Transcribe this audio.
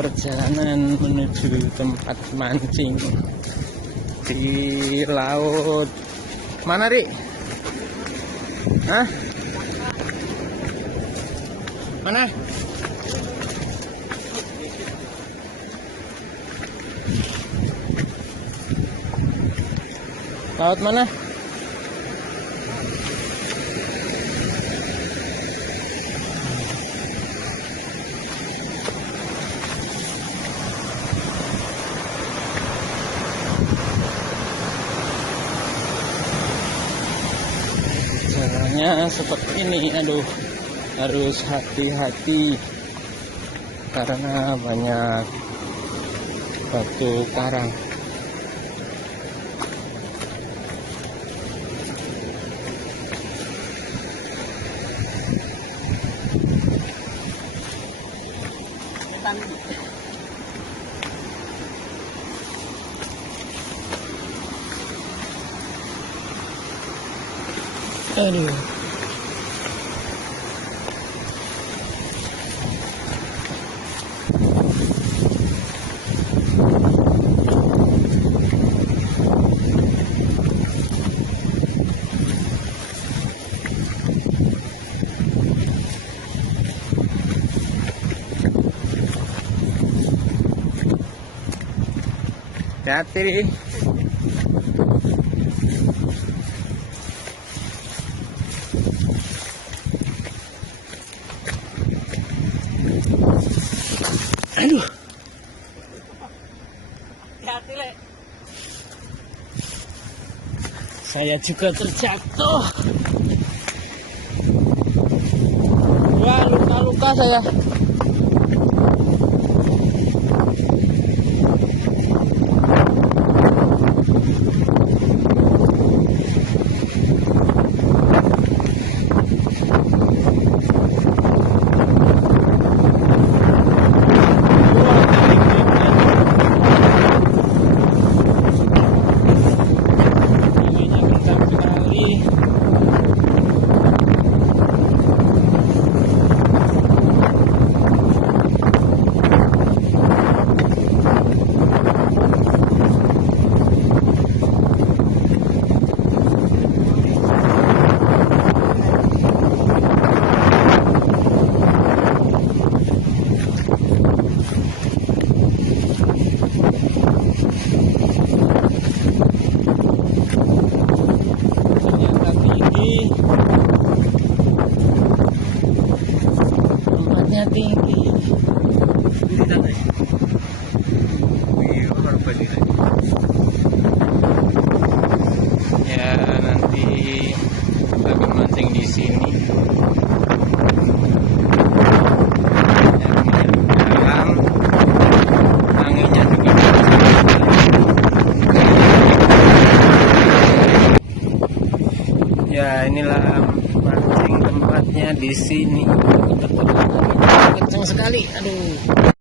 perjalanan menuju tempat mancing di laut. Mana, Ri? Hah? Mana? Laut mana? Jalannya seperti ini, aduh, harus hati-hati karena banyak batu karang. Aduh. Hati-hati. Aduh. Hati-hati, Le. Saya juga terjatuh. Wah, luka-luka saya. Tempatnya tinggi. Ya, nanti kita akan mancing di sini. Dalam anginnya juga. Ya, inilah mancing tempatnya di sini. Kencang sekali, aduh.